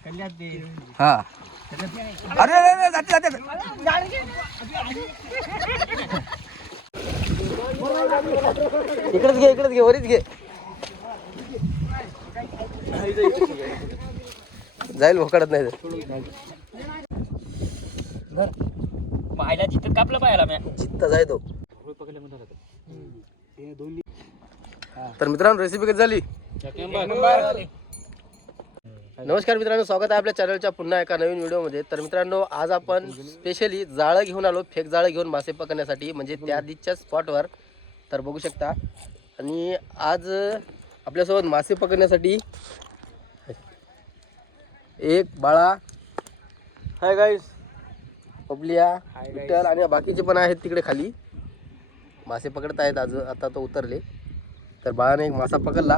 हा अरे अरे जाते जाते इकडेच घे वरीच घे जाईल भोकाडत नाही पाहायला चित्त कापलं पाहायला मी चित्त जाय तो. तर मित्रांनो रेसिपी कधी झाली. नमस्कार मित्रांनो, स्वागत आहे आपल्या चॅनलच्या पुन्हा एका नवीन व्हिडिओमध्ये. तर मित्रांनो आज आपण स्पेशली जाळं घेऊन आलो, फेक जाळं घेऊन मासे पकडण्यासाठी, म्हणजे त्या आधीच्या स्पॉटवर. तर बघू शकता. आणि आज आपल्यासोबत मासे पकडण्यासाठी एक बाळा, हाय गाईस, पबलिया, विठ्ठल आणि बाकीचे पण आहेत तिकडे खाली मासे पकडत आहेत. आज आता तो उतरले. तर बाळाने एक मासा पकडला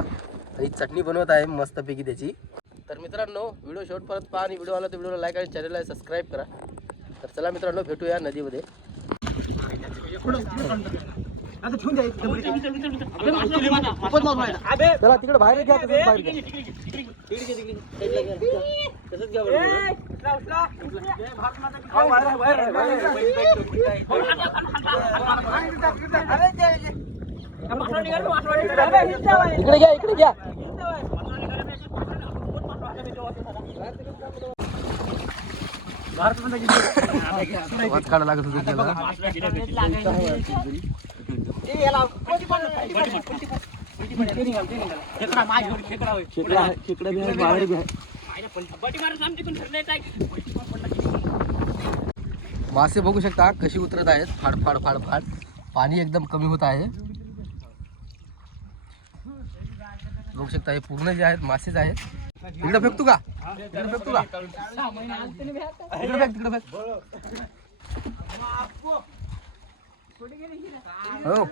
आणि चटणी बनवत आहे मस्तपैकी त्याची. तर मित्रांनो व्हिडिओ शेवटपर्यंत पहा आणि व्हिडिओ आला तर व्हिडिओला लाईक आणि चॅनलला सबस्क्राईब करा. तर चला मित्रांनो भेटूया नदीमध्ये. चला तिकडे बाहेर घ्या, बाहेर घ्या. इकडे घ्या, इकडे घ्या. वाच काढा लागत होतं त्याला. मासे बघू शकता कशी उतरत आहेत. फाड फाड फाड फाड. पाणी एकदम कमी होत आहे. बघू शकता हे पूर्ण जे आहेत मासेच आहेत. इकडे फेकतो का, इकडे फेकतो का, इकडे फेक, तिकडे फेक. हो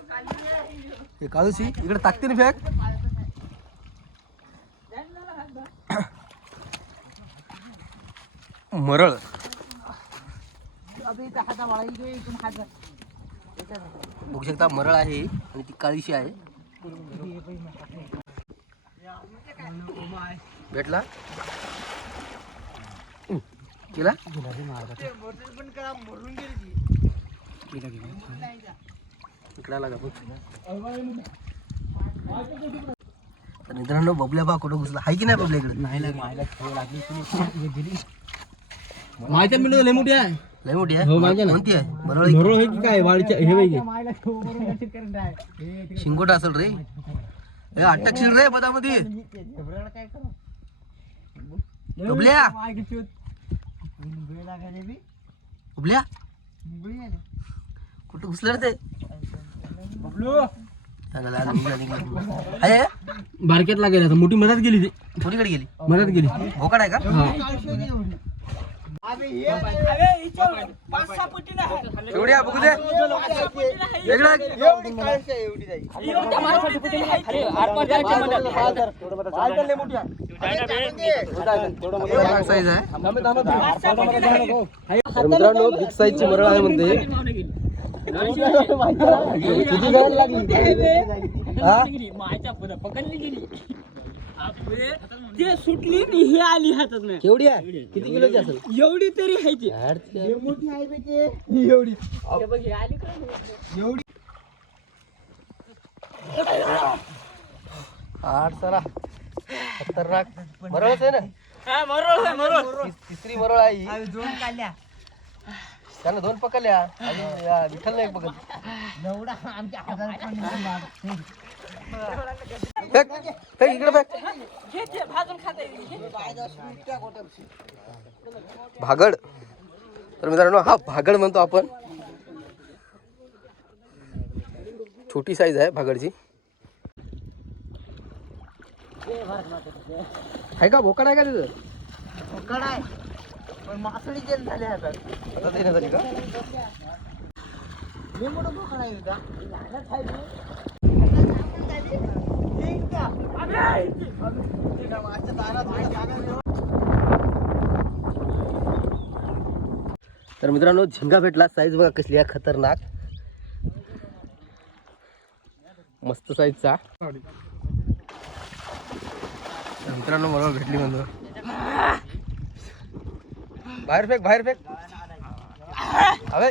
हे काळूशी इकडे टाकते ना फेक. मरळ बघू शकता, मरळ आहे आणि ती काळीशी आहे. भेटला केला इकडे लागा. तर मित्रांनो बबल्या बा कुठं घुसला आहे की नाही. बबल्या इकडे नाही माहिती मिळून लय मोठी आहे, लय मोठी आहे. कोणती आहे? बरोबर आहे की काय वाळीच्या हे शिंगोटा असेल रे. हे अटकशील रे पदामध्ये. बबल्या बबल्या कुठं घुसलं रे ते. बारक्यात लागेल. मोठी मदत गेली ती. कोणीकडे गेली? मदत गेली. भोकाड आहे का? एवढी बघू दे. साईज आहे मित्रांनो. बिग साईजची मरळ आहे म्हणते. किती गरज लागली ते सुटली आणि ही आली हातात. केवढी आहे? किती किलोची असेल? एवढी तरी आहे ती. मोठी आहे एवढी एवढी. आठ साला खतरनाक मरळच आहे ना. हा मरोळ आहे, मरोळ. तिसरी मरळ आहे. दोन काढल्या त्यानं, दोन पकडल्या आणि विठ्ठल एक पकड. एवढा आमच्या हातात इकडे भागड. तर मित्रांनो हा भागड म्हणतो आपण. छोटी साईज आहे भागडची. आहे का भोकड आहे का तिथं? भोकड आहे पण मासळी जेल झाले आता. ते नाही झाली का? मोठं भोकड आहे का? तर मित्रांनो झिंगा भेटला. साईज बघा कसली आहे, खतरनाक मस्त साईजचा. मित्रांनो मला भेटली म्हणतो. बाहेर फेक बाहेर फेक अबे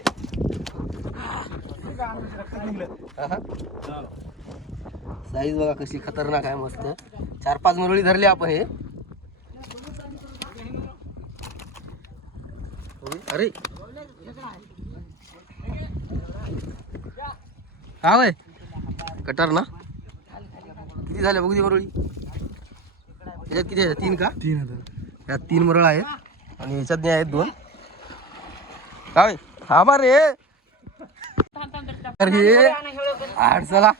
साईज बघा कशी खतरनाक आहे मस्त 4-5 मरोळी धरली आपण हे अरे हा वय कटार ना किती झाल्या बघू दे मरोळी याच्यात किती आहे 3 का 3 यात 3 मरळ आहेत आणि याच्यात नाही आहेत 2 काय हा मार रे अरे आठ चला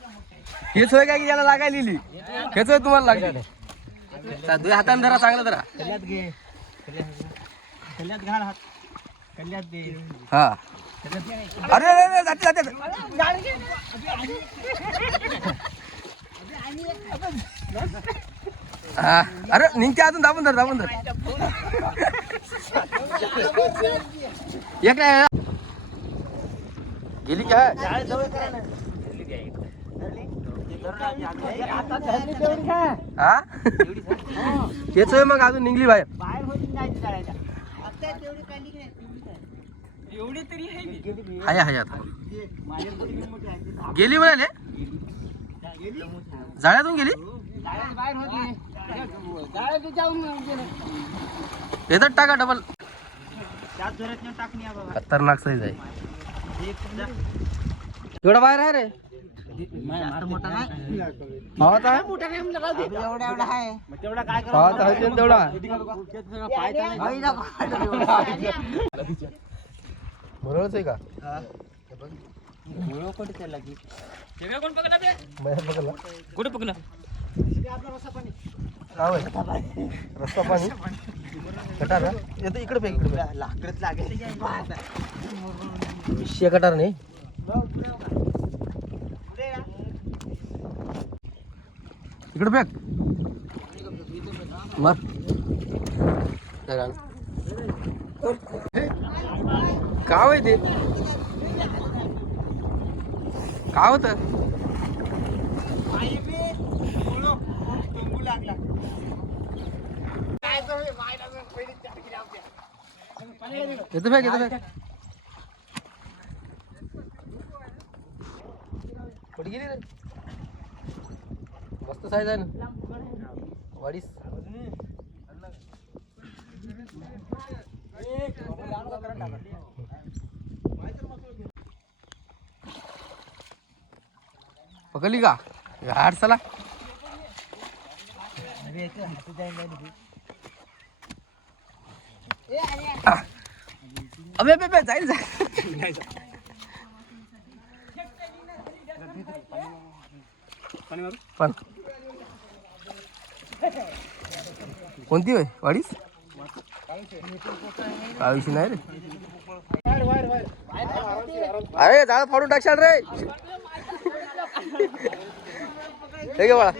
हेच होय काय की याला लागायला लिहिली हेच होय तुम्हाला लागली दुई हाताने धरा चांगलं धरा हा अरे अरे जाते जाते हा अरे निघते अजून दाबून धर एक नाही गेली काय हा तेच होय मग अजून निघली बाहेर एवढी तरी आहे हाय आता गेली म्हणाले जाळ्यातून गेली येतात टाका डबल खतरनाक साईज आहे एवढा बाहेर आहे रे पावाचा आहे पावाचा आहे तेवढा बरोबरच आहे का कोण पकडला बे? पकडला कुठे पकडला रस्ता पाणी कटार येतं इकडे पे इकडे कटार नाही इकडे फेक मार काय होय ते काय होत येतो फेक कुठे गेली रे मस्त साईज आहे ना वाडीस पकडली का हाड चला अबे अबे जाईल पण कोणती होय वाडीस काळीशी नाही रे अरे जाळ फाडून टाकशाल रे हे घे बाळा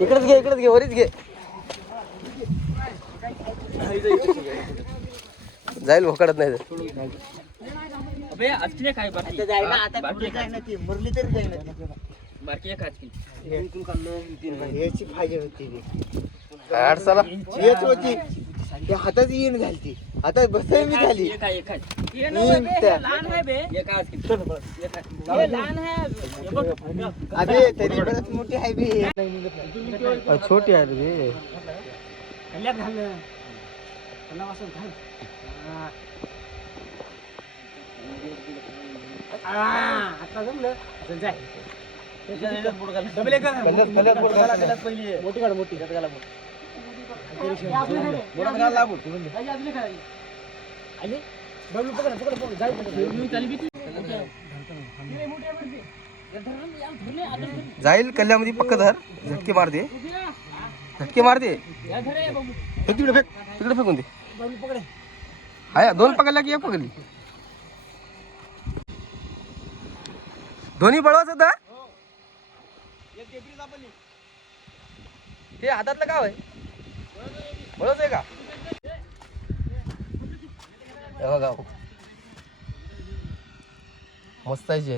इकडेच घे वरीच घे जाईल भोकडत नाही अबे आजची काय बाकी मुरली तरी जाईल बाकी एक आज याची पाहिजे होती हाड चला येत होती ते हातात येऊन घालती आता बसाय मी झाली एक आहे लहान आहे बे एक आज लहान आहे अबे तरी बरच मोठी आहे बे छोटी आहे रे कल्यात घाल आता जमलं जाय मोठी काढ मोठी जाईल कल्ल्यामध्ये पक्क धर झटके मार दे फेक तिकडे फेकून दे हाय 2 पकडल्या की 1 पकडली दोन्ही बळवाच होता हे हातातलं काय आहे बळच आहे का हे बघा मस्त आहे जे.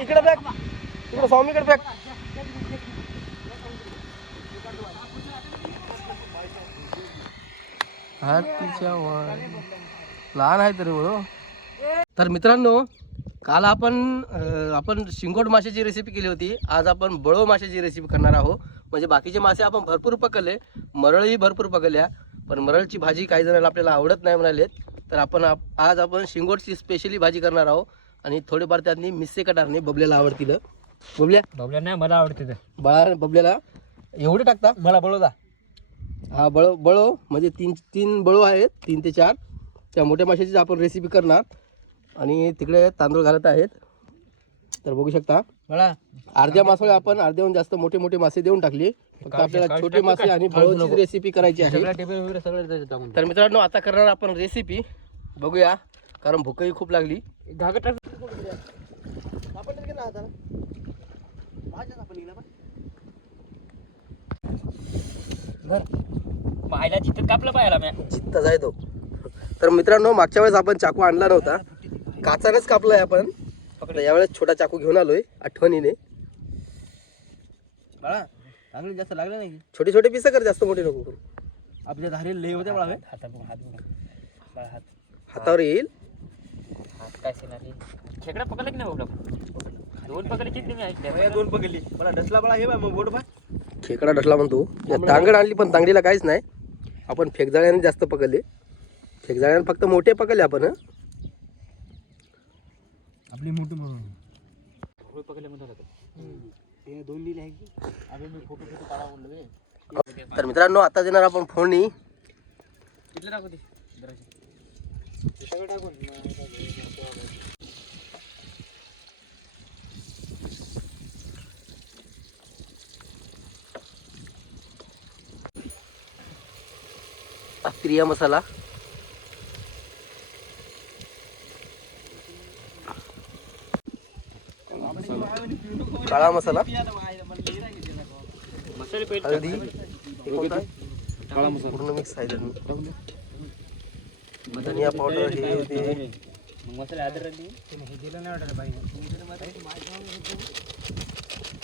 इकडे बॅग इकडे स्वामीकडे बॅग. लहान आहे तरी बरो. तर मित्रांनो काल आपण शिंगोट माशाची रेसिपी केली होती. आज आपण बळो माशाची रेसिपी करणार आहोत. म्हणजे बाकीचे मासे आपण भरपूर पकडले, मरळही भरपूर पकडल्या, पण मरळची भाजी काही जणांना आपल्याला आवडत नाही म्हणालेत. तर आज आपण शिंगोटची स्पेशली भाजी करणार आहोत. आणि थोडेफार त्यातनी मिस्से कटारने बबल्याला आवडतील. बबल्या नाही मला आवडते बाळा बबल्याला एवढे टाकता. मला बळवला. हा बळो म्हणजे तीन बळो आहेत, 3 ते 4. त्या मोठ्या माशाची आपण रेसिपी करणार. आणि तिकडे तांदूळ घालत आहेत. तर बघू शकता मला अर्ध्या मासोळे आपण अर्ध्याहून जास्त मोठे मोठे मासे देऊन टाकले. फक्त आपल्याला छोटे मासे आणि बळोची रेसिपी करायची आहे. तर मित्रांनो आता करणार आपण रेसिपी. बघूया कारण भूकही खूप लागली. पाहायला चित्र कापलं पाहायला मी चित्त जाय तो. तर मित्रांनो मागच्या वेळेस आपण चाकू आणला नव्हता, काचानच कापलाय आपण. फक्त यावेळेस छोटा चाकू घेऊन आलोय आठवणीने. बाळा चांगली जास्त लागलं नाही. छोटे छोटे पिस कर, जास्त मोठे नको करू. आपल्या धारी लय होते बाळा. हातावर येईल. काय खेकडा पकडला की नाही बाबा? 2 पकडले किती मी ऐकले. 2 पकडली. मला डसला बाळा. हे बा मग बोट बा. खेकडा ढसला म्हणतो. तांगड आणली पण तांगडीला काहीच नाही. आपण फेकजाळ्याने जास्त पकडले. फेकजाळ्याने फक्त मोठे पकडले आपण. आपली मोठी म्हणून पकडले म्हणतात ते 2 लिहिले आहे की अरे मी फोटो काढा बोललो. तर मित्रांनो आता देणार आपण फोडणी. किती टाकू दे सगळं टाकून प्रिया मसाला, काळा मसाला, हळदी, काळा मसाला पूर्ण मिक्स आहे. धनिया पावडर हे ते मसाले आदर हे दिलं नाही वाटत पाहिजे.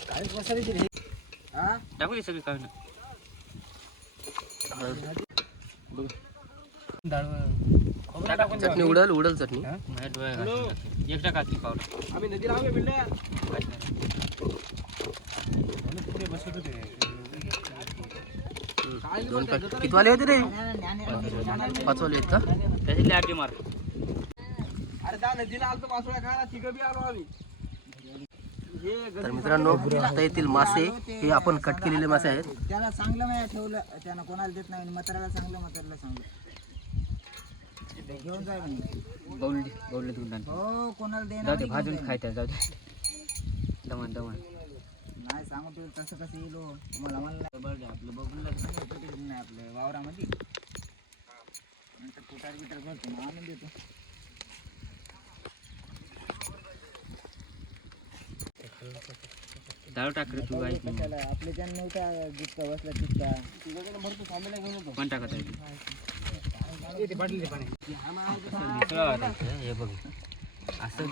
काय मसाले दिले हा टाकू दे सगळी काय ना चटणी उडल चटणी. एक टाका ती पावडर. आम्ही नदीला आम्ही बिल्ल्या दोन पॅकेट कितवाले होते रे? 5 वाले आहेत का? त्याच्यातले आटी मार. अरे दा नदीला आलतो मासोळ्या खायला. तिघं बी आलो आम्ही. तर मित्रांनो आता येथील मासे हे आपण कट केलेले मासे आहेत. त्याला चांगलं नाही ठेवलं. त्यानं कोणाला देत नाही. म्हाताऱ्याला चांगलं घेऊन जाय म्हणे. गौडले तुम्ही हो कोणाला देणार जाऊ दे भाजून खायचं. जाऊ दे दमन नाही सांगू तुला तसं कसं येईल. मला म्हणलं बरं आपलं बघून नाही आपल्या वावरामध्ये नंतर कुटार बिटार करतो ना आणून देतो. डाळ टाकरे तू ऐक ना. आपले त्यानं नव्हता जितका बसला तितका भरतो थांबायला घेऊन होतो. कोण टाकत आहे ते बाटली पाणी हे बघ असं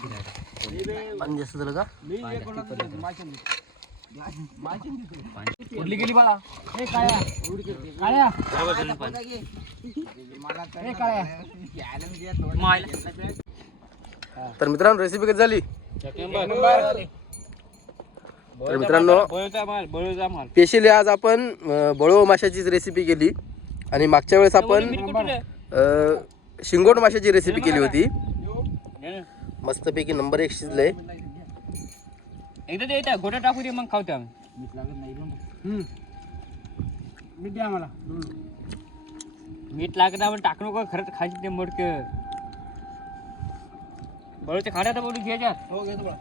पाणी जास्त झालं का? उडली गेली बाळा. तर मित्रांनो रेसिपी कधी झाली? तर मित्रांनो स्पेशली आज आपण बळो माशाचीच रेसिपी केली. आणि मागच्या वेळेस आपण शिंगोट माशाची रेसिपी केली होती. मस्तपैकी नंबर 1 शिजले. एकदा ते गोटा टाकू दे मग खावतो आम्ही. मीठ द्या मला. मीठ लागत आपण टाकू नको. खरंच खायची ते मोडक बळूच्या खाड्या तर बोलू घ्यायच्या. हो घेतो बा.